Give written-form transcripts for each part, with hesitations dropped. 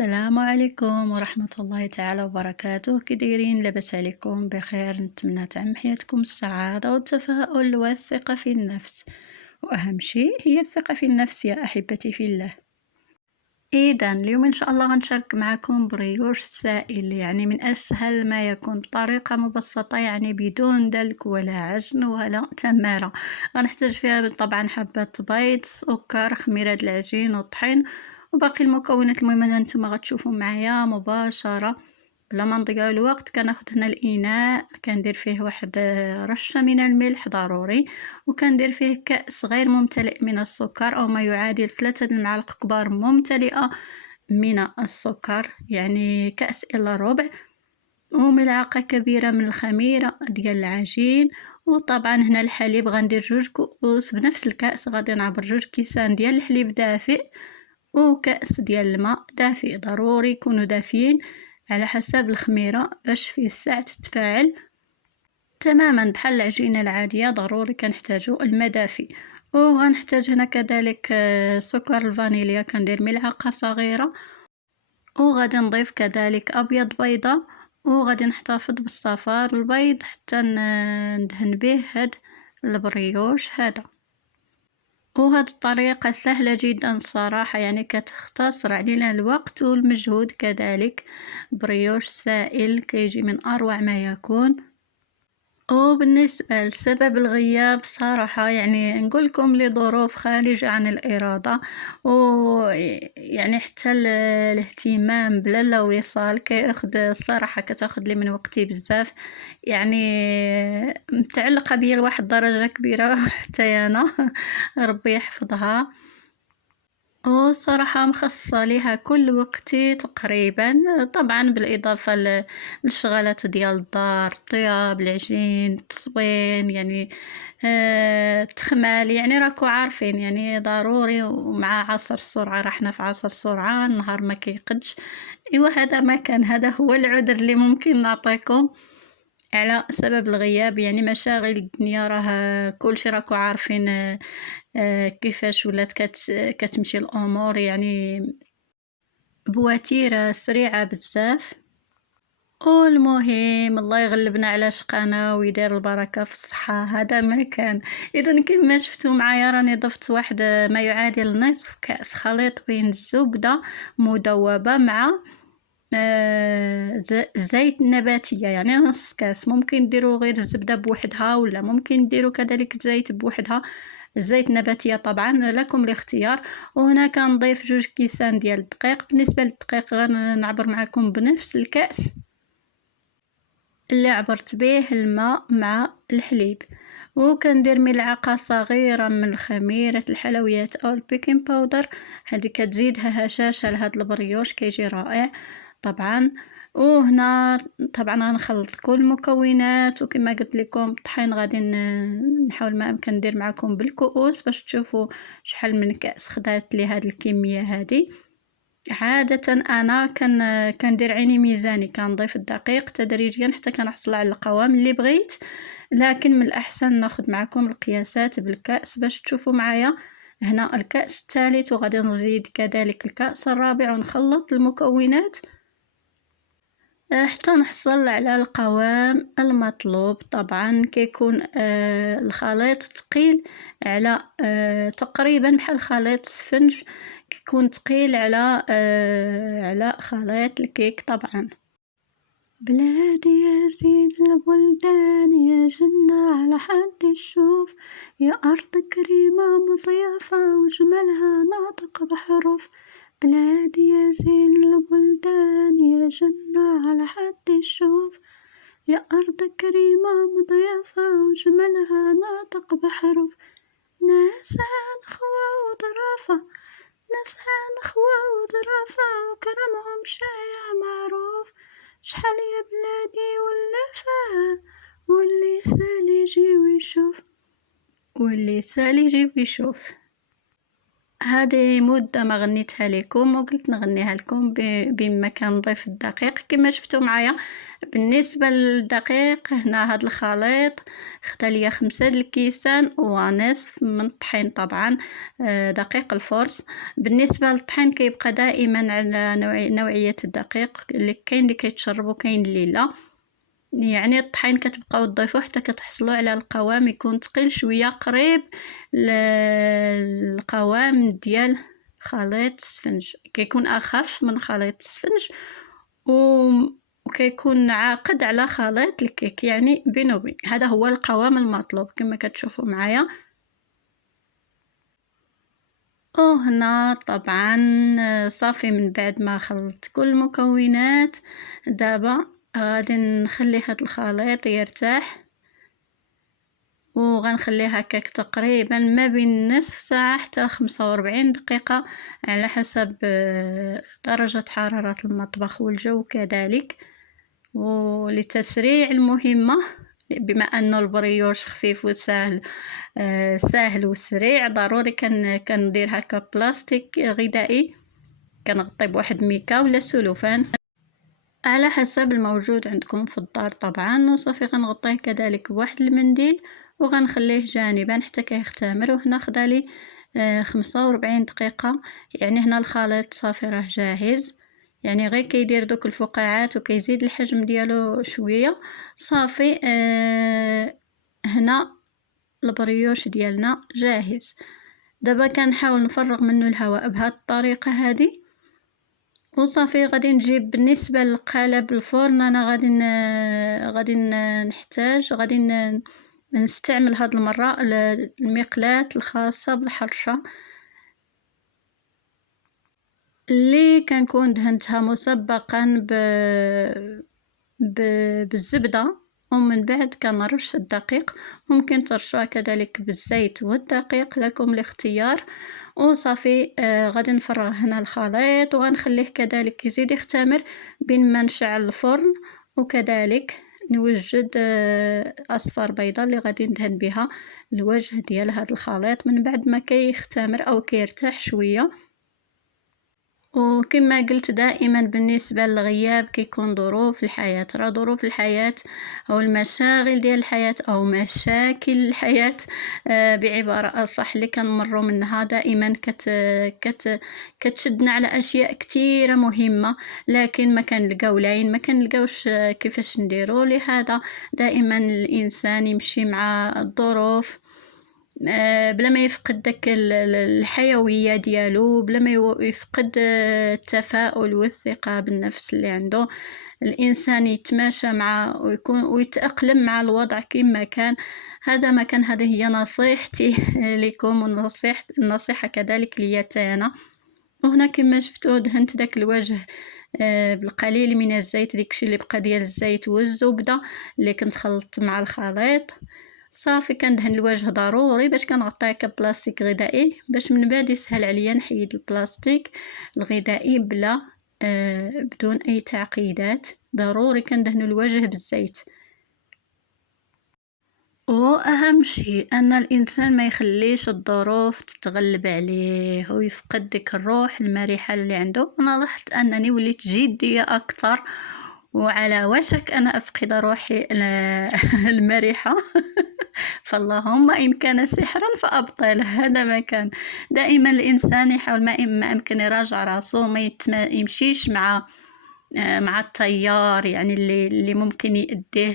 السلام عليكم ورحمة الله تعالى وبركاته. كي دايرين؟ لاباس عليكم بخير؟ نتمنى تعم حياتكم السعادة والتفاؤل والثقة في النفس، وأهم شيء هي الثقة في النفس يا أحبتي في الله. إذا اليوم إن شاء الله غنشارك معكم بريوش سائل، يعني من أسهل ما يكون بطريقة مبسطة، يعني بدون دلك ولا عجن ولا تمارة. غنحتاج فيها طبعا حبة بيض، سكر، خميرة العجين والطحين وباقي المكونات المهمة اللي نتوما غتشوفوا معايا مباشرة. بلا ما نضيعوا الوقت، كناخذ هنا الاناء، كندير فيه واحد رشه من الملح ضروري، وكندير فيه كأس غير ممتلئ من السكر او ما يعادل 3 المعالق كبار ممتلئه من السكر، يعني كأس الا ربع، وملعقه كبيره من الخميره ديال العجين. وطبعا هنا الحليب غندير 2 كؤوس بنفس الكأس، غادي نعبر 2 كيسان ديال الحليب دافئ وكأس ديال الماء دافئ، ضروري يكونوا دافئين على حسب الخميرة باش في الساعة تتفاعل تماما بحال العجينة العادية. ضروري كنحتاجو الماء دافئ. وغنحتاج هنا كذلك سكر الفانيليا، كندير ملعقة صغيرة، وغادي نضيف كذلك أبيض بيضة، وغادي نحتفظ بالصفار البيض حتى ندهن به هاد البريوش هذا. وهاد الطريقة سهلة جدا الصراحة، يعني كتختصر علينا الوقت والمجهود كذلك. بريوش سائل كيجي من أروع ما يكون. وبالنسبة لسبب الغياب صراحة، يعني نقولكم لظروف خارجة عن الإرادة، ويعني حتى الاهتمام بلا وصال كياخد الصراحة، كتاخد لي من وقتي بزاف، يعني متعلقة بيا لواحد الدرجة كبيرة حتى أنا ربي يحفظها. والصراحة مخصصة ليها كل وقتي تقريبا، طبعا بالإضافة للشغلات ديال الدار، الطياب، العجين، التصوين، يعني التخمال، يعني راكو عارفين يعني ضروري. ومع عصر السرعة، راحنا في عصر السرعة، النهار ما كيقدش. ايوا هذا ما كان، هذا هو العذر اللي ممكن نعطيكم على سبب الغياب. يعني مشاغل الدنيا، راه كلشي راكو عارفين كيفاش ولات كتمشي الامور، يعني بوتيره سريعه بزاف. والمهم الله يغلبنا على شقانا ويدير البركه في الصحه، هذا ما كان. اذا كما شفتوا معايا راني ضفت واحد ما يعادل نصف كأس خليط بين الزبده مذوبه مع زيت نباتية، يعني نص كاس. ممكن ديروا غير الزبدة بوحدها، ولا ممكن ديروا كذلك زيت بوحدها، زيت نباتية طبعا لكم الاختيار. وهنا كنضيف 2 كيسان ديال الدقيق. بالنسبة للدقيق غنعبر معكم بنفس الكأس اللي عبرت به الماء مع الحليب. وكندير ملعقة صغيرة من خميرة الحلويات او البيكنج باودر، هذه كتزيدها هشاشة لهاد البريوش، كيجي رائع طبعا. وهنا طبعا غنخلط كل المكونات، وكما قلت لكم الطحين غادي نحاول ما امكن ندير معكم بالكؤوس باش تشوفوا شحال من كأس خدات لي هاد الكمية هذه. عادة أنا كندير عيني ميزاني، كنضيف الدقيق تدريجيا حتى كنحصل على القوام اللي بغيت، لكن من الأحسن ناخذ معكم القياسات بالكأس باش تشوفوا معايا. هنا الكأس الثالث، وغادي نزيد كذلك الكأس الرابع، ونخلط المكونات حتى نحصل على القوام المطلوب. طبعا كيكون الخليط ثقيل على تقريبا بحال خليط السفنج، كيكون ثقيل على خليط الكيك طبعا. بلادي يا زين البلدان، يا جنة على حد الشوف، يا أرض كريمة مضيافة وجمالها ناطق بحروف. بلادي يا زين البلدان، يا جنة على حد الشوف، يا أرض كريمة مضيافة وجمالها ناطق بحروف. ناسها نخوة وظرافة، ناسها نخوة وظرافة، وكرمهم شايع معروف. شحال يا بلادي ولا فيها، واللي سال يجي ويشوف، واللي سال يجي ويشوف. هذه مدة ما غنيتها لكم وقلت نغنيها لكم بما كنضيف الدقيق كما شفتوا معايا. بالنسبة للدقيق هنا هذا الخليط خدا ليا 5 د الكيسان ونصف من الطحين طبعا، دقيق الفرص. بالنسبة للطحين كيبقى دائما على نوعية الدقيق اللي كاين اللي كيتشرب وكاين اللي لا، يعني الطحين كتبقاو تضيفوه حتى كتحصلوا على القوام يكون ثقيل شويه قريب للقوام ديال خليط السفنج، كيكون اخف من خليط السفنج وكيكون عاقد على خليط الكيك، يعني بينو وبين هذا هو القوام المطلوب كما كتشوفوا معايا. وهنا طبعا صافي من بعد ما خلطت كل المكونات دابا غادي نخلي هذا الخليط يرتاح وغنخليه هكاك تقريبا ما بين نصف ساعة حتى 45 دقيقة على حسب درجة حرارة المطبخ والجو كذلك. ولتسريع المهمة بما أنه البريوش خفيف وسهل سهل وسريع ضروري كندير هكا بلاستيك غذائي كنغطي بواحد ميكا ولا سلوفان على حسب الموجود عندكم في الدار طبعا، وصافي غنغطيه كذلك بواحد المنديل وغنخليه جانبا حتى كيختمر. وهنا خدالي 45 دقيقة، يعني هنا الخليط صافي راه جاهز، يعني غير كيدير دوك الفقاعات وكيزيد الحجم ديالو شويه صافي. هنا البريوش ديالنا جاهز. دابا كنحاول نفرغ منه الهواء بهذه الطريقه هذه وصافي. غادي نجيب بالنسبه لقالب الفرن انا غادي نحتاج غادي نستعمل هاد المره المقلاة الخاصه بالحرشه اللي كنكون دهنتها مسبقا بالزبده ومن بعد كنرش الدقيق، ممكن ترشوها كذلك بالزيت والدقيق لكم الاختيار. وصافي غادي نفرغ هنا الخليط وغنخليه كذلك يزيد يختمر بين ما نشعل الفرن، وكذلك نوجد اصفر بيضاء اللي غادي ندهن بها الوجه ديال هذا الخليط من بعد ما كيختمر او كيرتاح شويه. وكما قلت دائما بالنسبة للغياب كيكون ظروف الحياة، راه ظروف الحياة أو المشاغل ديال الحياة أو مشاكل الحياة بعبارة أصح اللي كنمروا منها دائما كتشدنا على أشياء كتيرة مهمة، لكن ما كنلقاو لاين ما كنلقاوش كيفاش نديرو. لهذا دائما الإنسان يمشي مع الظروف بلا ما يفقد داك الحيوية ديالو، بلا ما يفقد التفاؤل والثقة بالنفس اللي عنده. الإنسان يتماشى مع ويكون ويتأقلم مع الوضع كما كان. هذا ما كان، هذه هي نصيحتي لكم النصيحة كذلك لي أنا. وهنا كما شفتوا دهنت داك الوجه بالقليل من الزيت، داكشي اللي بقى ديال الزيت والزبدة اللي كنت خلطت مع الخليط. صافي كندهن الوجه ضروري باش كنغطيه كبلاستيك غذائي باش من بعد يسهل عليا نحيد البلاستيك الغذائي بلا بدون اي تعقيدات. ضروري كندهن الوجه بالزيت. واهم شيء ان الانسان ما يخليش الظروف تتغلب عليه ويفقد ديك الروح المرحه اللي عنده. انا لاحظت انني وليت جديه اكثر وعلى وشك أنا أفقد روحي المرحة فاللهم إن كان سحرا فأبطل. هذا ما كان. دائما الإنسان يحاول ما أمكن يراجع راسه ما يمشيش مع التيار، يعني اللي ممكن يؤديه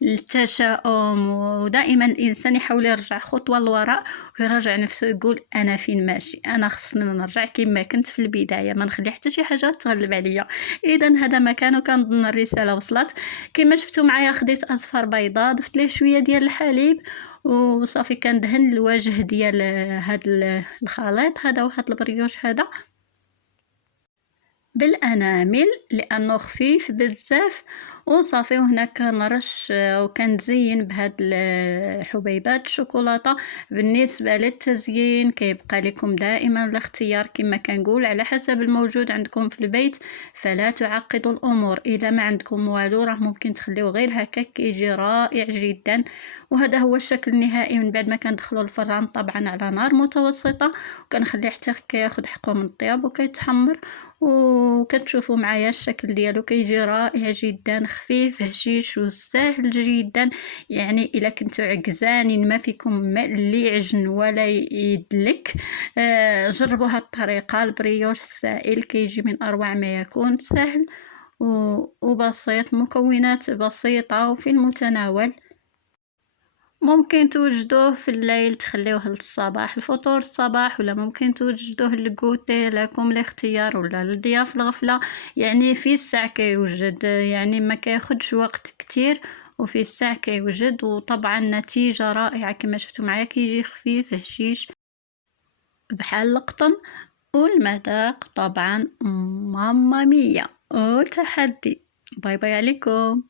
للتشاؤم. ودائما الانسان يحاول يرجع خطوه للوراء ويراجع نفسه يقول انا فين ماشي، انا خصني نرجع كما كنت في البدايه، ما نخلي حتى شي حاجه تغلب عليا. اذا هذا مكانه كنظن الرساله وصلت. كما شفتوا معايا خديت اصفر بيضاء ضفت ليه شويه ديال الحليب وصافي كندهن الوجه ديال هذا الخليط هذا وهذا البريوش هذا. بالأنامل لأنه خفيف بزاف وصافي، وهنا كنرش وكنزين بهاد حبيبات الشوكولاتة. بالنسبة للتزيين كيبقى لكم دائما الاختيار كما كنقول على حسب الموجود عندكم في البيت، فلا تعقدوا الأمور. إذا ما عندكم والو راه ممكن تخليوه غير هكاك كيجي رائع جدا. وهذا هو الشكل النهائي من بعد ما كندخلو الفران، طبعا على نار متوسطة، وكنخليه حتى كياخد حقه من الطياب وكيتحمر. وكتشوفوا معايا الشكل ديالو كيجي رائع جدا، خفيف هشيش وسهل جدا. يعني الا كنتو عكزانين ما فيكم ما اللي يعجن ولا يدلك، جربوا هاد الطريقه. البريوش السائل كيجي من اروع ما يكون، سهل وبسيط، مكونات بسيطه وفي المتناول. ممكن توجدوه في الليل تخليوه للصباح، الفطور الصباح، ولا ممكن توجدوه للغوتي، لكم الاختيار، ولا للضياف الغفلة. يعني في الساعة كيوجد، يعني ما كياخدش وقت كتير، وفي الساعة كيوجد. وطبعا نتيجة رائعة كما شفتوا معايا، كيجي خفيف هشيش بحال القطن. والمذاق طبعا ماما مية وتحدي. باي باي عليكم.